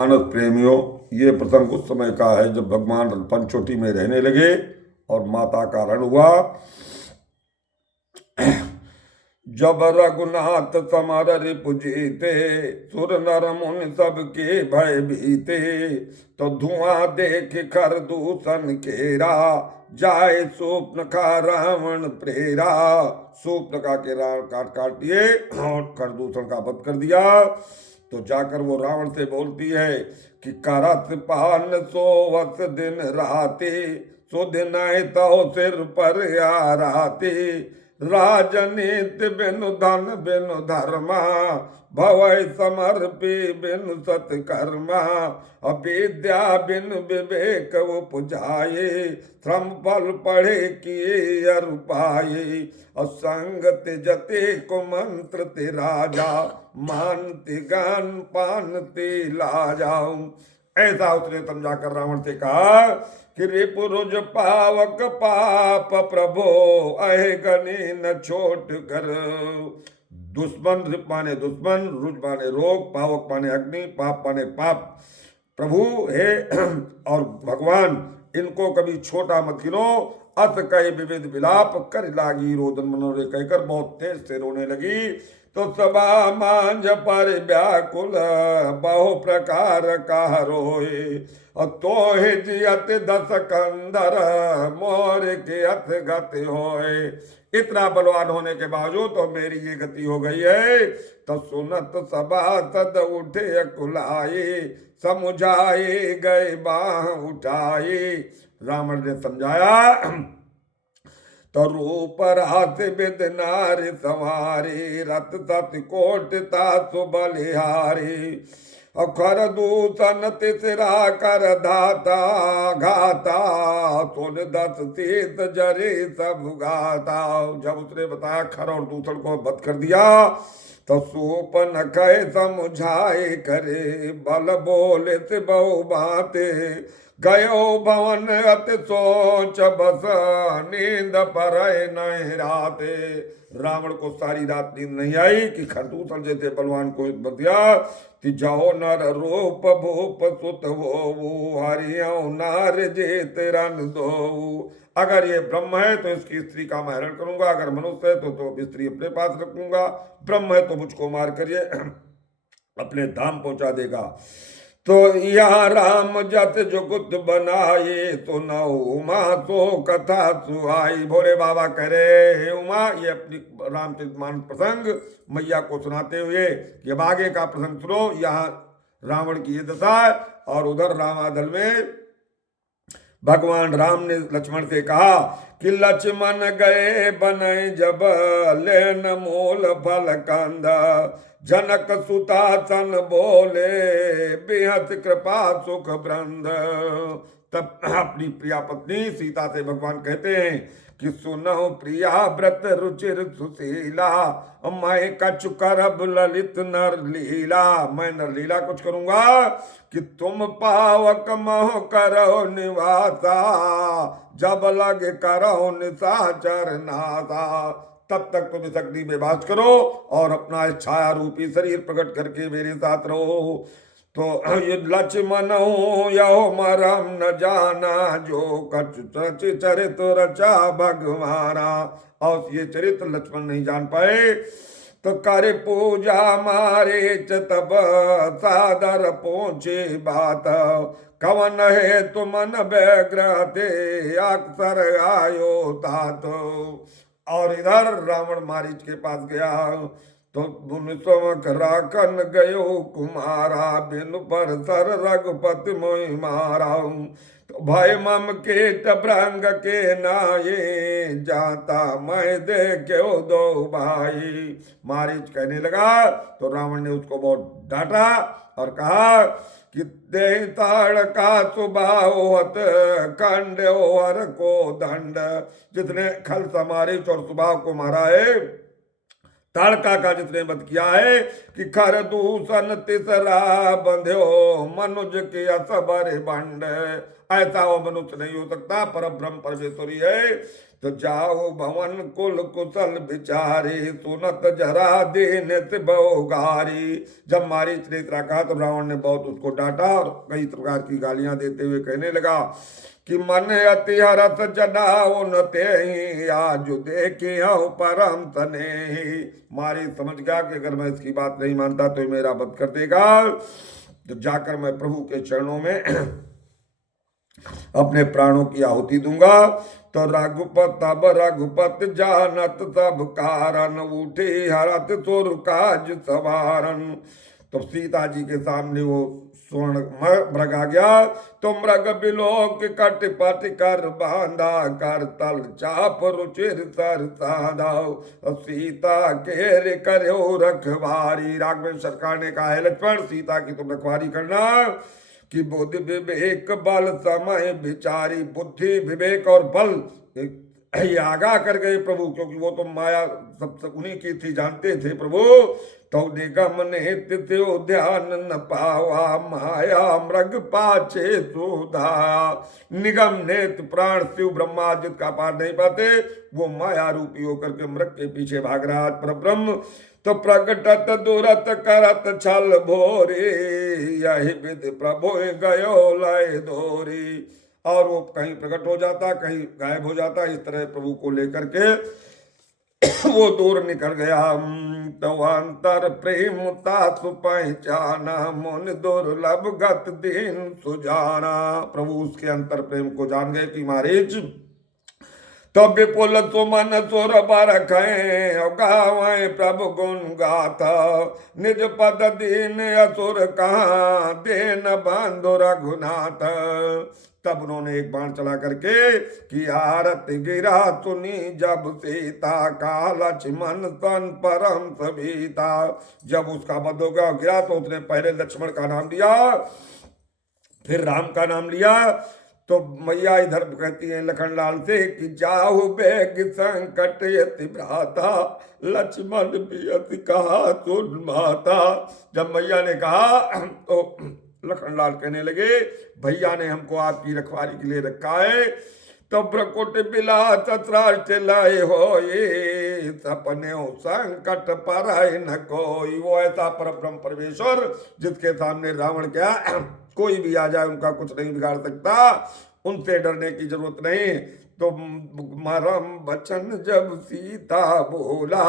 मानस प्रेमियों, ये प्रसंग उस समय का है जब भगवान पंचोटी में रहने लगे और माता का रण हुआ। जब रघुनाथ समर रिपु जीते, सुर नर मुनि सबके भय भीते। तो धुआं देख कर दूषण केरा, जाए सूपनखा रावण प्रेरा। सूपनखा के रावण काट काट दिए और खरदूषण का वध कर दिया। तो जाकर वो रावण से बोलती है कि करत पान सोवत दिन राते, सो दिन तो सिर पर आ राते। राजनीत बिनु धन बिनु धर्मा, भवै समर्पी बिनु सत्कर्मा। अविद्या बिनु विवेक उपजाए, श्रम फल पढ़े किए अरु पाए। असंगत जते को मंत्र ते राजा, मानते गान पानते ला जाऊं। ऐसा उसने समझाकर रावण से कहा कि रिपुरुज पावक पाप प्रभो, अहे गनी न छोट कर। दुश्मन, रिप माने दुश्मन, रुज माने रोग, पावक माने अग्नि, पाप माने पाप। प्रभु हे और भगवान, इनको कभी छोटा मत गिनो। अत कहे विविध विलाप कर लागी, रोदन मनोरे कहकर बहुत तेज से रोने लगी। तो सबा मांझ पर व्याकुल, बहु प्रकार का रोए। तो जियत दस कंदर, मोर के अथ गति होए। इतना बलवान होने के बावजूद तो मेरी ये गति हो गई है। तो सुनत सभासद उठे कुलाए, समुझाए गए बाह उठाए। रावण ने समझाया तो रूप रात विद नारी संवारी, रत सत कोटता सुबलिहारी। अखर दूषण तिसरा कर धाता, घाता सुन दस शीत जरे सब गाता। जब उसने बताया खर और दूषण को बद कर दिया, तो सूप न कहे समझाए करे, बल बोले से बहु बाते। गयो भवन अति सोच बस, नींद पर नहीं राते। रावण को सारी रात नींद नहीं आई कि खरदूषण जैसे बलवान को बतिया कि जाओ नर रूप भूप सुत वो, हरियो नार जेत रन दो। अगर ये ब्रह्म है तो इसकी स्त्री का मैं हरण करूंगा, अगर मनुष्य है तो स्त्री अपने पास रखूंगा, ब्रह्म है तो मुझको मार कर ये अपने धाम पहुंचा देगा। तो यहाँ राम जत जुगुत बनाए, तो न उमा तो कथा सुहाई। भोले बाबा कह रहे हे उमा, ये अपनी रामचरितमानस प्रसंग मैया को सुनाते हुए कि अब आगे का प्रसंग सुनो। यहाँ रावण की ये दशा और उधर रामादल में भगवान राम ने लक्ष्मण से कहा कि लक्ष्मण गए बनय जब, लेन मूल फल कंद। जनक सुता सन बोले, बेहद कृपा सुख ब्रंद। तब अपनी प्रिया पत्नी सीता से भगवान कहते हैं कि सुनो प्रिया व्रत रुचिर सुशीला, मैं कछु करब ललित नर लीला। मैं नर लीला कुछ करूंगा कि तुम पावक मोह करो निवासा, जब लगे करो निशाचर नासा। तब तक तुम इस अग्नि में वास करो और अपना छाया रूपी शरीर प्रकट करके मेरे साथ रहो। तो ये लक्ष्मण यहो मरम न जाना, जो कछु चरित रचा भगवाना। और ये चरित्र लक्ष्मण नहीं जान पाए। तो कर पूजा मारे तब, सादर पहुंचे बात। कवन है तुमन व्यग्र ते, अक्सर आयो तात। और इधर रावण मारीच के पास गया तो मुनिसमक राखन गयो कुमारा, बिन पर सर रघुपति मोहि मारा। तो भय मम के भ्रंग के नाये, जाता मैं देखो दो भाई। मारीच कहने लगा तो रावण ने उसको बहुत डांटा और कहा कि दे ताड़ का सुभाव होत, खंड हर को दंड। जितने खल समारिच और सुभाव को मारा है, ताड़का का जितने वध किया है कि खर दूषण तिसरा बंध्यो, मनुज के असबर बंड। ऐसा वो मनुष्य नहीं हो सकता, पर ब्रह्म परमेश्वरी है। तो जाओ भवन कुल कुशल विचारे, सुनत जरा देने से बहुगारी। जब मारीच ने इतना कहा तो रावण ने बहुत उसको डांटा और कई प्रकार की गालियां देते हुए कहने लगा कि मन अति हरत जनाओ न ते आज देखे परम तने ही। मारी समझ गया कि अगर मैं इसकी बात नहीं मानता तो मेरा वध कर देगा, तो जाकर मैं प्रभु के चरणों में अपने प्राणों की आहुति दूंगा। तो रघुपत तब रघुपत जानत सब कारण, उठे हरत सुर काज सवारन। तो सीता जी के सामने वो स्वर्ण मृग आ गया, तो मृग बिलोक कट पट कर बांधा, कर तल चाप रुचिर सर साधा। सीता के करो रखवारी। राघवेंद्र सरकार ने कहा है लक्ष्मण, सीता की तुम रखवारी करना कि बुद्धि विवेक बल समय विचारी। बुद्धि विवेक और बल ये आगा कर गए प्रभु, क्योंकि वो तो माया सब उन्हीं की थी, जानते थे प्रभु। तो निगम नेत ध्यान न पावा, माया मृग पाछे सुधा। निगम नेत प्राण शिव ब्रह्मा जिसका पार नहीं पाते, वो माया रूपी होकर के मृग के पीछे भाग रहा पर ब्रह्म। तो प्रकटत दुरत करत छल भोरे, यही विधि प्रभु गयो लय दोरी। और वो कहीं प्रकट हो जाता, कहीं गायब हो जाता। इस तरह प्रभु को लेकर के वो दूर निकल गया। तो अंतर प्रेम तासु पहचाना, मुन दुर्लभ गत दिन सुजाना। प्रभु उसके अंतर प्रेम को जान गए कि मारीच तो विपुल सुमन सुर बरख गावे प्रभु गुण गाथा, निज पद दीन असुर कहाँ देन बंधु रघुनाथ। तब उन्होंने एक बाण चला करके कि आरत गिरा सुनी जब सीता का लक्ष्मण तन परम सभीता। जब उसका वध हो गया गिरा तो उसने पहले लक्ष्मण का नाम लिया, फिर राम का नाम लिया। तो मैया इधर कहती है लखनलाल से कि जाहु बेग संकट यति भ्राता, लक्ष्मण भी कहा सुन माता। जब मैया ने कहा तो लखनलाल कहने लगे भैया ने हमको आपकी रखवारी के लिए रखा है। तो ब्रकुट बिला तत्राष्ट लाए हो, ये सपने संकट पर न कोई। वो ऐसा पर ब्रह्म परमेश्वर जिसके सामने रावण क्या कोई भी आ जाए उनका कुछ नहीं बिगाड़ सकता, उनसे डरने की जरूरत नहीं। तो मरम वचन जब सीता बोला,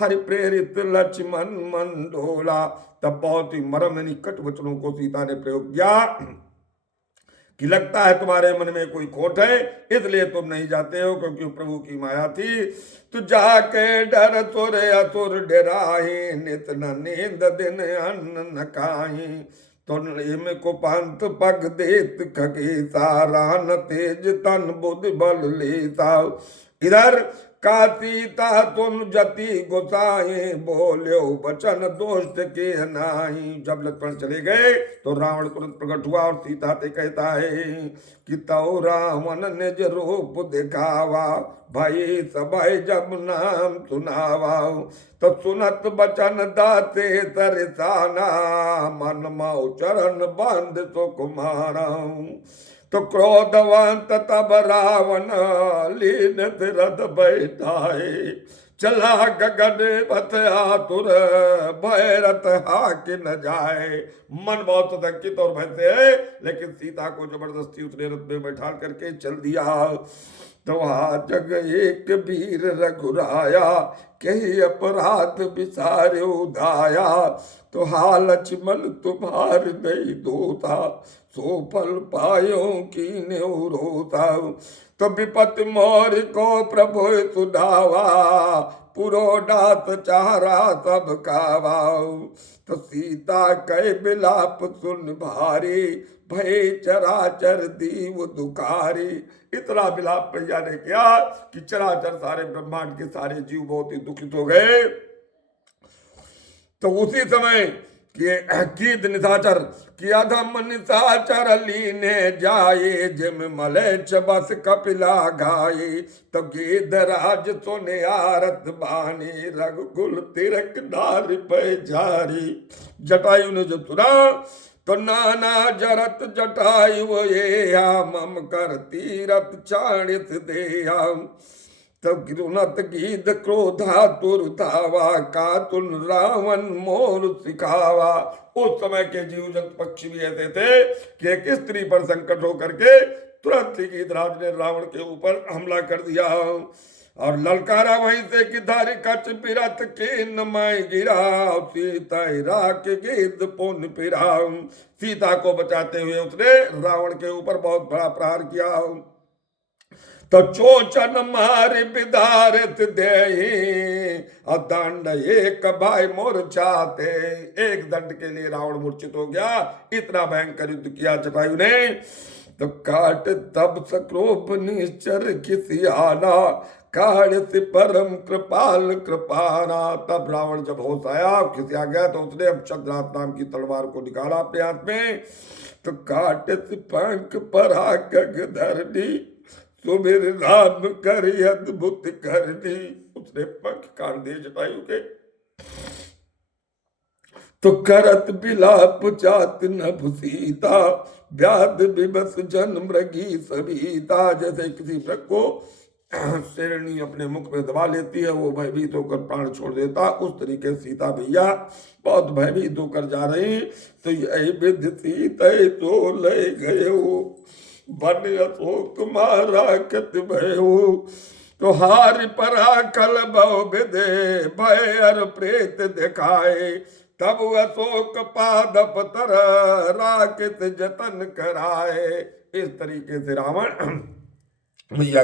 हरि प्रेरित लक्ष्मण मन डोला। तब बहुत ही मरम यानी कट वचनों को सीता ने प्रयोग किया कि लगता है तुम्हारे मन में कोई खोट है, इसलिए तुम नहीं जाते हो, क्योंकि प्रभु की माया थी। तो जाके डर सुर असुर डराही, नित न नींद दिन अन्न न खाही। तो इम को पंथ पग देत खगेसा, रान तेज तन बुद्धि बल लेता। इधर का सीता तुम जति गोसाई, बोल्यो वचन दोष के नाही। जब लक्ष्मण चले गए तो रावण तुरंत प्रकट हुआ और सीता से कहता है कि तौ रावण निज रूप दिखावा, भाई सबाई जब नाम सुनावा। तो सुनत बचन दाते तरसाना, मन माउ चरण बंद तो कुमारा। तो क्रोधवंत तब रावण लीन रथ बैठाए, चला गगन पथ आतुर, भैरथ हाक न जाए। मन बहुत धक्कित और भय से है, लेकिन सीता को जबरदस्ती उसने रथ में बैठा करके चल दिया। तो जग एक वीर रघुराया, कही अपराध विसारे उदाया। तो हा लक्ष्मण तुम्हार नहीं दोता, सो फल पायो की रोता। तो विपत मोर को प्रभु सुधावा, पुरोडात चारा सब कावा। तो सीता कह बिलाप सुन भारी, भय चराचर दीव दुखारी। इतना विलाप भैया ने किया कि चराचर सारे ब्रह्मांड के सारे जीव बहुत ही दुखित हो गए। तो उसी समय कीद निशाचर कि अधम निशाचर लीने जाए, जिम मलेच्छ बस कपिला घाये। तो गीध राज सोने आरत बानी, रघुकुल तिरक नारी पे जारी। जटायु ने जब सुना तो नाना जरत जटायु ये, मम कर तीरथ चाणित देया। तब घृणत गीत क्रोधा तुर धावा, कातुल रावण मोर सिखावा। उस समय के जीव जंतु पक्षी भी ऐसे थे कि एक स्त्री पर संकट होकर के तुरंत ही गीधराज ने रावण के ऊपर हमला कर दिया और ललकारा वहीं से कि धारी कच पिरत के नमाय गिरा, सीता राख गिद्ध पुन पिरा। सीता को बचाते हुए उसने रावण के ऊपर बहुत बड़ा प्रहार किया। तो चोचन मार बिदारत दे, दंड एक भाई मूर्छाते। एक दंड के लिए रावण मूर्छित हो गया। इतना भयंकर युद्ध किया जटायु ने। तो काट तब सक्रोप निश्चर किसी आना, काड़ से परम कृपाल कृपाना। तब रावण जब होश आया, खिसिया गया, तो उसने अब चंद्रात नाम की तलवार को निकाला अपने हाथ में। तो काट से पंख पर धरनी, सुमिर राम कर अद्भुत करनी। उसने पंख काट दिए जटायु के। तो करत बिलाप जात नभ सीता, व्याध विवश जन मृगी सभीता। जैसे किसी मृग को शेरनी अपने मुख में दबा लेती है, वो भयभीत होकर प्राण छोड़ देता, उस तरीके सीता भैया बहुत भयभीत होकर जा रही। तो यही विधि सीता तो ले गए बन अशोक मारा कत भयो। तो हार परा कल बहु विदे, भय अर प्रेत दिखाए। तब अशोक पादप तर, राकेत जतन कराए। इस तरीके से रावण भैया